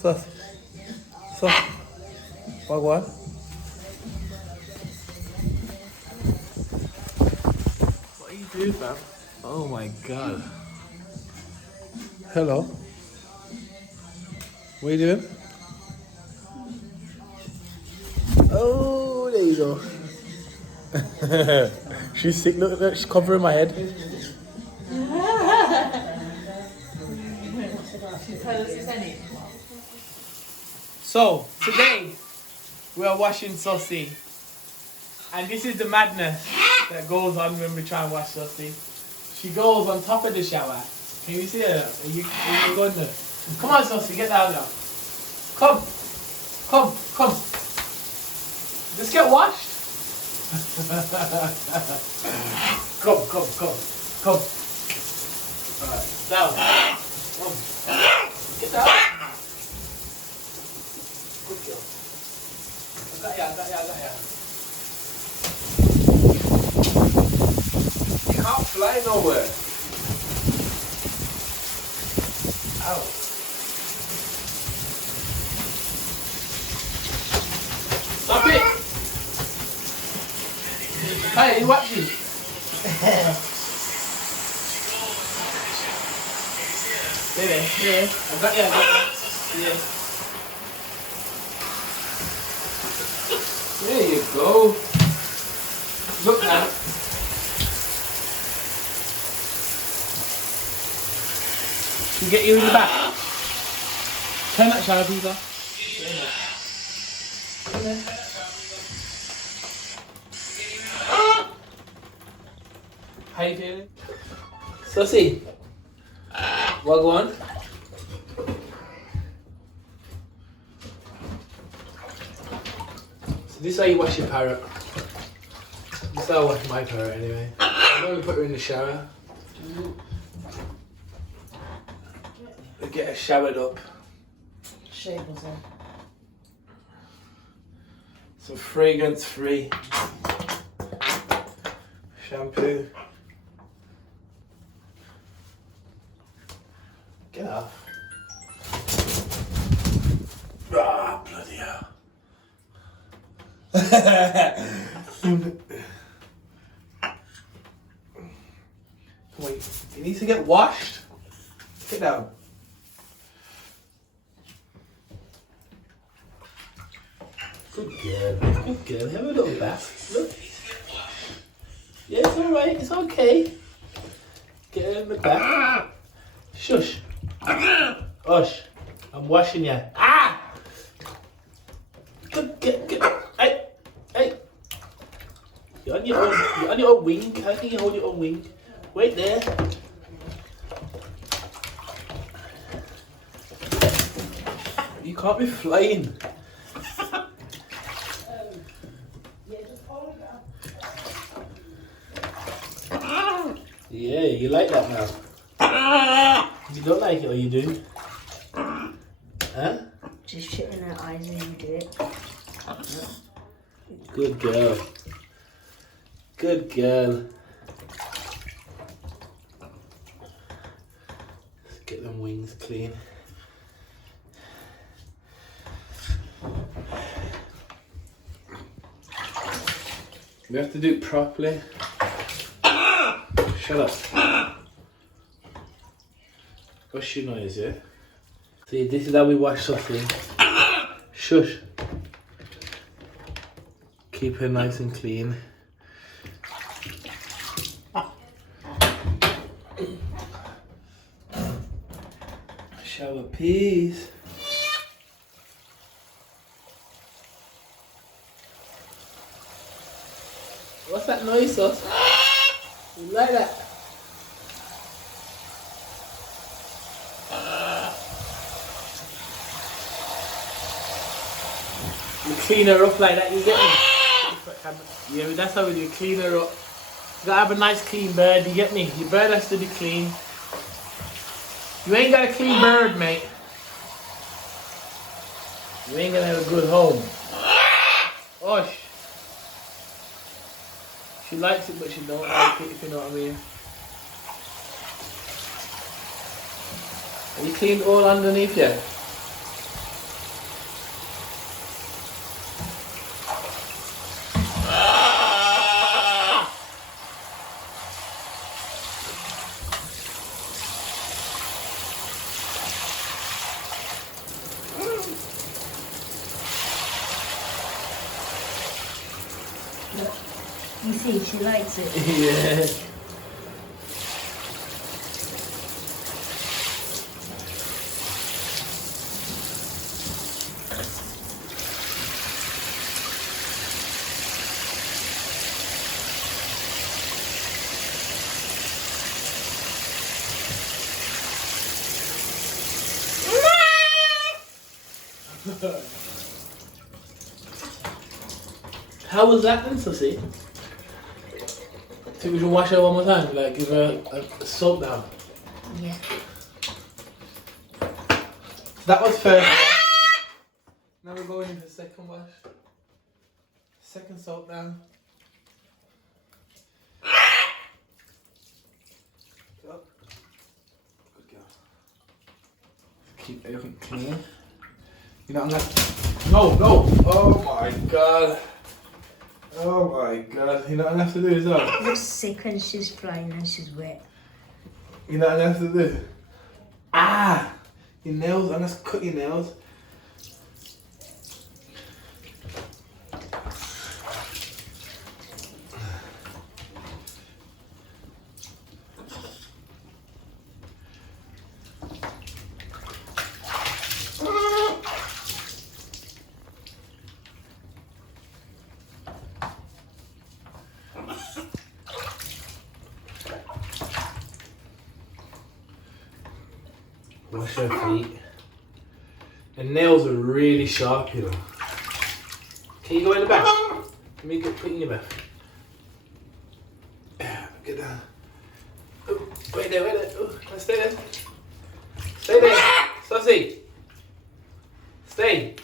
Sus. Sus. What? What are you doing, fam? Oh my god. Hello. What are you doing? Oh, there you go. She's sick. Look, she's covering my head. So, today, we are washing Sussy. And this is the madness that goes on when we try and wash Sussy. She goes on top of the shower. Can you see her? Are you going there? Come on, Sussy, get down now. Come. Just get washed. Come. Alright, down. Come. Get down. Good girl. I got ya. You can't fly nowhere. Ow. Stop it! Hey, watch me. There. I got ya. Yeah. There you go. Look now. Can get you in the back. Turn that shower piece off. How you feeling? Sussy, what go on? So this is how you wash your parrot. This is how I wash my parrot anyway. I normally put her in the shower. Get her showered up. Some fragrance-free shampoo. Get off. Ah, bloody hell. Wait, you need to get washed? Get down. Good girl. Have a little bath. Look. Yeah, it's alright. It's okay. Get her in the bath. Shush. Hush. I'm washing you. Ah! Get. Hey. You're on your own wing. How can you hold your own wing? Wait there. You can't be flying. Yeah, you like that now? You don't like it, or you do? Huh? Just shut in her eyes and you do it. Good girl. Let's get them wings clean. We have to do it properly. Shut up. What's your noise, yeah? See, this is how we wash Sussy. Shush. Keep her nice and clean. Shower peas. What's that noise, Sus? You like that? You clean her up like that, you get me? Yeah, that's how we do, clean her up. You gotta have a nice clean bird, you get me? Your bird has to be clean. You ain't got a clean bird, mate. You ain't gonna have a good home. Osh. She likes it, but she don't like it, if you know what I mean. Have you cleaned all underneath yet? You see, she likes it. Yeah. How was that then, Sussy? Think we should wash her one more time? Like, give her a soap down? Yeah. That was first wash. Now we're going into the second wash. Second soap down. Go. Good girl. Keep everything clean. You know, I'm like, no. Oh my god. Oh my god. You know what I'm gonna have to do as well? Looks sick when she's flying and she's wet. You know what I'm gonna have to do? Ah! Your nails, I'm gonna cut your nails. Wash your feet. The nails are really sharp, you know. Can you go in the bath? Let me put you in your bath. Get down. Oh, wait there. Oh, stay there. Stay there. Sussy. Stay.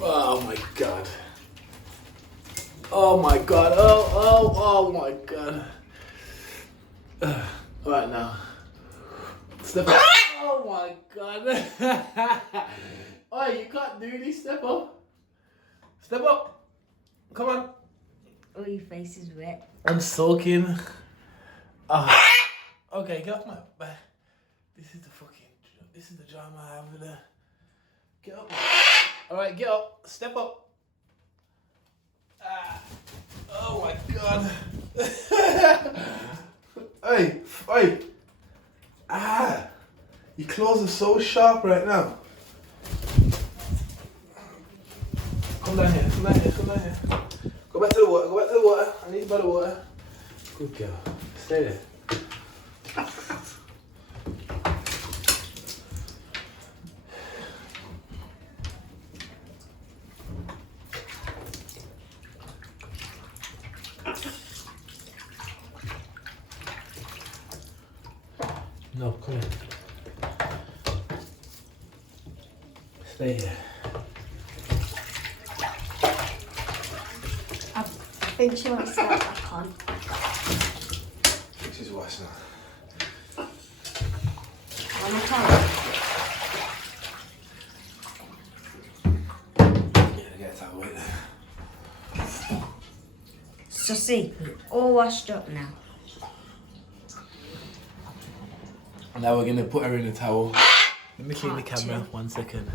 Oh my god. Oh my god. Oh my god. Right now. Step up. Oh my god. Oh, you can't do this. Step up. Step up. Come on. Oh, your face is wet. I'm soaking. Okay, get off my back. This is the drama I have with her. Get up. Alright, get up. Step up. Oh my god. Hey. Your claws are so sharp right now. Come down here. Go back to the water. I need you by the water. Good girl. Stay there. No, come here. Stay here. I think she wants that back on. She's washing now. One more time. Yeah, get that away there. Sussy, you're all washed up now. Now we're gonna put her in a towel. Let me clean the Part camera. two. 1 second.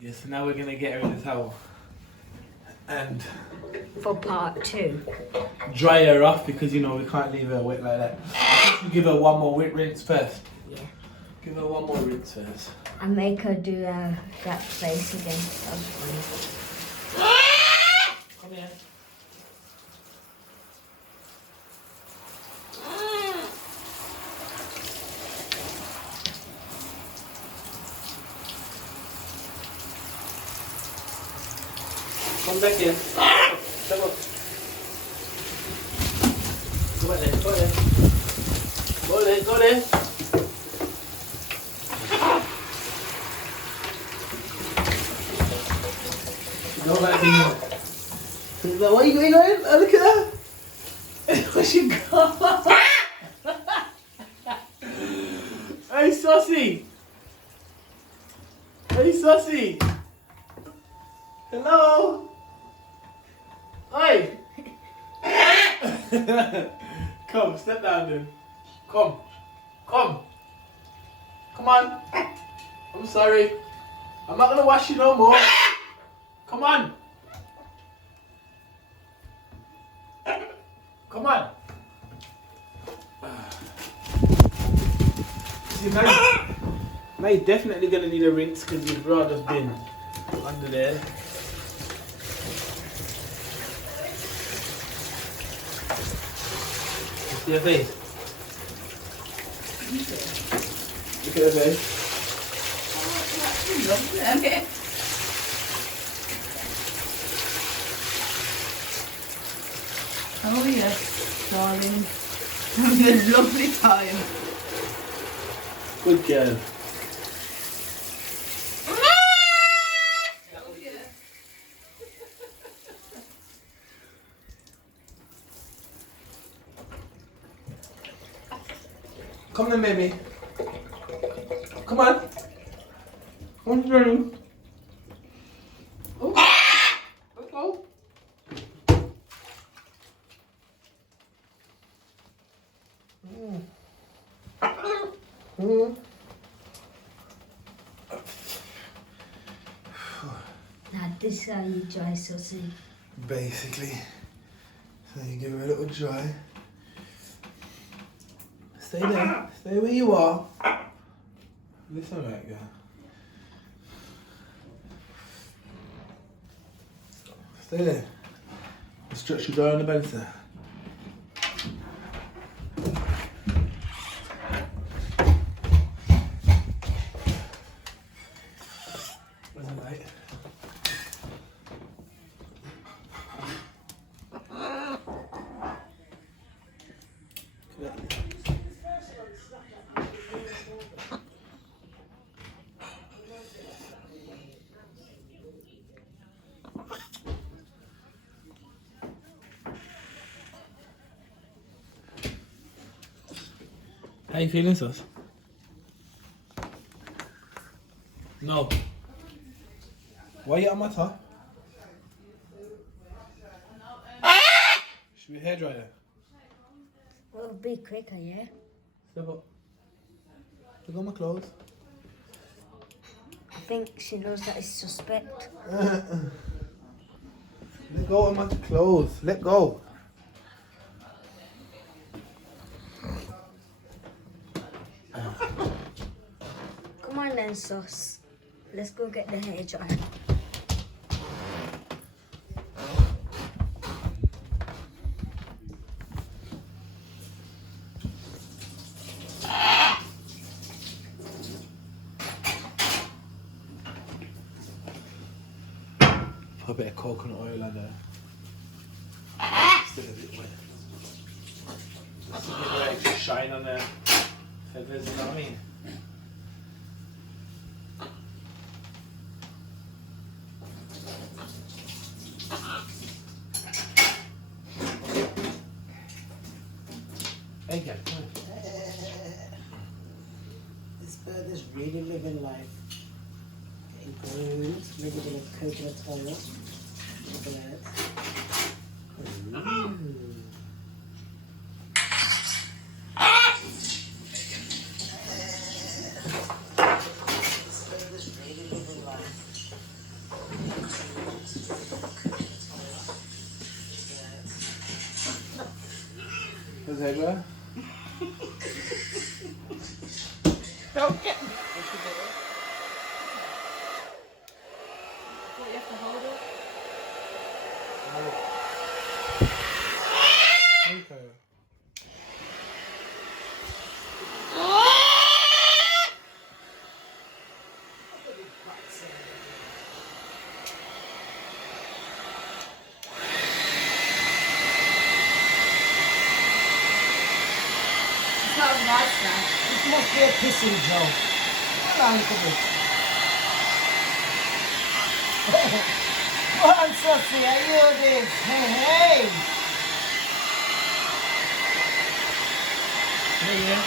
Yes, so now we're gonna get her in a towel and For part 2. dry her off because you know we can't leave her wet like that. I think we give her one more rinse first. Yeah. Give her one more rinse first. And make her do that face again. That was funny. Come here. Come back here. Step up. Go back there. Go there. Go there. Don't like being. Where are you going? Oh, look at her. Where she gone? Hey, Sussy. Hello. Hey. Come, step down then. Come on. I'm sorry. I'm not gonna wash you no more. Come on. Come on. See, now you're definitely going to need a rinse because your bra has been under there. See your face? Look at her face. Oh yes, darling. Having a lovely time. Good girl. Come then, baby. Come on. Come on, Johnny. Oh. Oh. Now this is how you dry Sussy. Basically. So you give her a little dry. Stay there. Stay where you are. Listen right, girl. Stay there. Stretch your dry on the bed, sir. Where's the light? How you feeling, Sus? No. Why you on my top? Should we hair dryer? Well, it'll be quicker, yeah? Step up. Look at my clothes. I think she knows that it's suspect. Let go of my clothes. Let go. Come on then, Sus. Let's go get the hair dryer. Put a bit of coconut oil on there. Still a bit wet. Just a bit of extra shine on there. Feathers, you know what I mean? Hey, girl, come on. This bird is really living life. Getting groomed, maybe with a coconut oil. Look at that. This bird is really living life. What's that, girl? Don't get me. You have to hold it. Okay. It's not nice now. It must be a pissing joke. Hold on, look at this. Come on, Sussy, I hear this. Hey, hey. Yeah, yeah.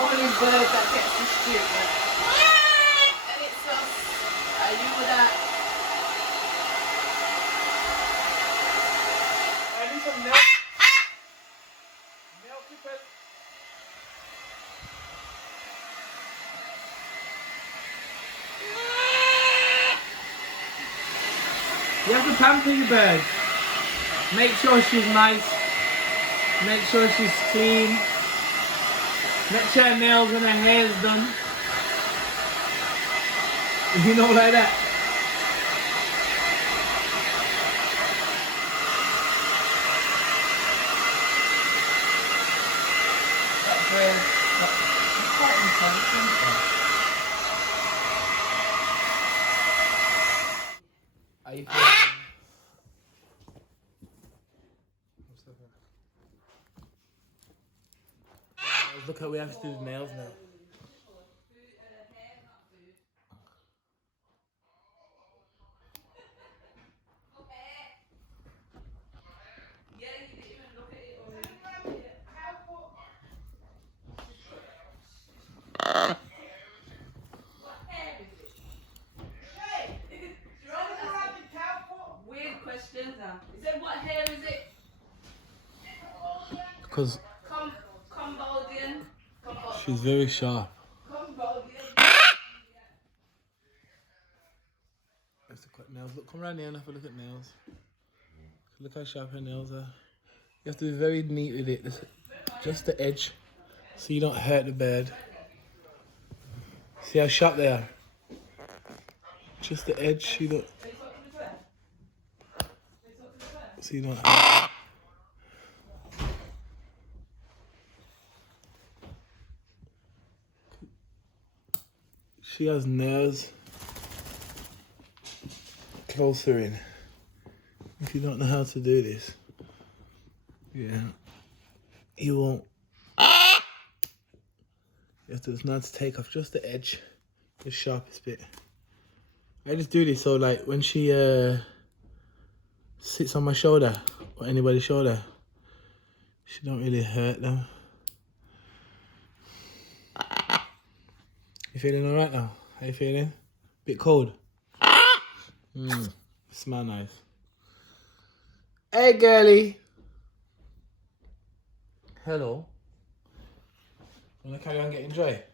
Only bird that gets the stupid. And it's You have to pamper your bird. Make sure she's nice. Make sure she's clean. Make sure her nails and her hair is done. You know, like that. That's quite intelligent. Are you feeling? Look how we have to do the nails now. Weird questions now. He said, what hair is it? Because Cambodian. she's very sharp. Cambodian. Have to cut nails. Look, come around here and have a look at nails. Look how sharp her nails are. You have to be very neat with it. Just the edge, so you don't hurt the bird. See how sharp they are. Just the edge, you don't. So you don't hurt. She has nails closer in. If you don't know how to do this, yeah, you won't. You have to just know how to take off just the edge, the sharpest bit. I just do this so like when she sits on my shoulder or anybody's shoulder, she don't really hurt them. You feeling alright now? How you feeling? Bit cold? Smell nice. Hey girly. Hello. Wanna carry on getting dry?